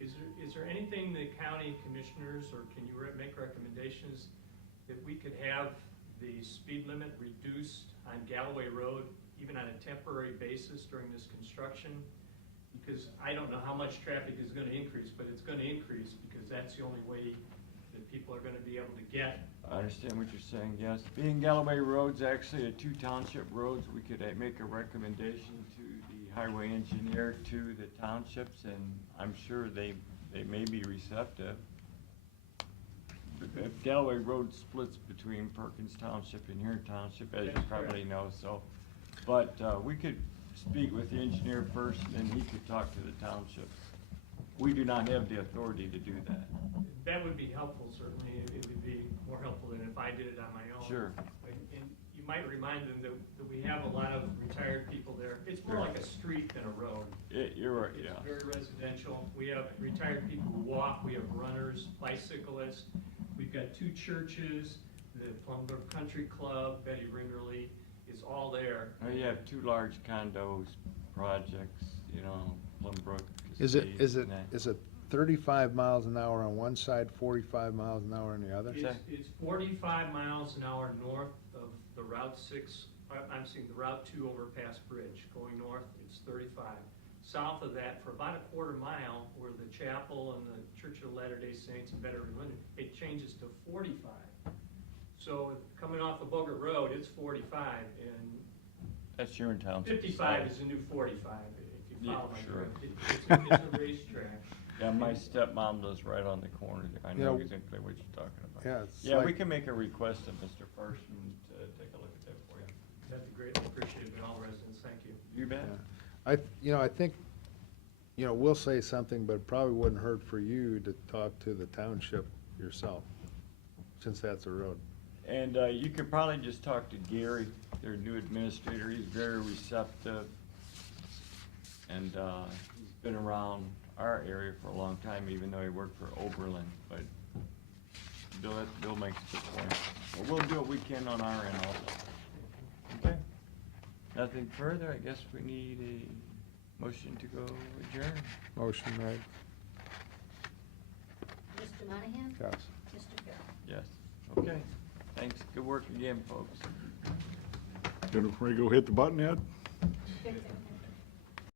Is there anything the county commissioners, or can you make recommendations that we could have the speed limit reduced on Galloway Road, even on a temporary basis during this construction? Because I don't know how much traffic is gonna increase, but it's gonna increase, because that's the only way that people are gonna be able to get. I understand what you're saying, yes. Being Galloway Road's actually a two township roads, we could make a recommendation to the highway engineer to the townships, and I'm sure they may be receptive. If Galloway Road splits between Perkins Township and Huron Township, as you That's probably correct. know, so. But, we could speak with the engineer first, and then he could talk to the townships. We do not have the authority to do that. That would be helpful, certainly. It would be more helpful than if I did it on my own. Sure. And you might remind them that we have a lot of retired people there. It's more like a street than a road. You're right, It's yeah. very residential. We have retired people who walk, we have runners, bicyclists. We've got 2 churches, the Plumbrook Country Club, Betty Ringerly is all there. Now, you have 2 large condos, projects, you know, Plumbrook. Is it, Estates, and that. is it 35 miles an hour on one side, 45 miles an hour on the other? It's 45 miles an hour north of the Route 6, I'm seeing the Route 2 overpass bridge. Going north, it's 35. South of that, for about a quarter mile, where the chapel and the Church of Latter-day Saints and Better Religion, it changes to 45. So coming off of Bogart Road, it's 45, and That's Huron Township. 55 is the new 45, if you Yeah, follow my sure. drift. It's a racetrack. Yeah, my stepmom lives right on the corner there. I know Yeah. exactly what you're talking about. Yeah, it's Yeah, we like- can make a request of Mr. Parson to take a look at that for you. That'd be greatly appreciated by all residents, thank you. You bet. Yeah. I think, we'll say something, but it probably wouldn't hurt for you to talk to the township yourself, since that's a road. And you could probably just talk to Gary, their new administrator. He's very receptive. And he's been around our area for a long time, even though he worked for Oberlin. But Bill makes a good point. But we'll do what we can on our end also. Okay? Nothing further. I guess we need a motion to go adjourn. Motion made, Mr. Monahan? yes. Mr. Carroll? Yes. Okay. Thanks. Good work again, folks. Gonna, ready to go hit the button yet? Victor?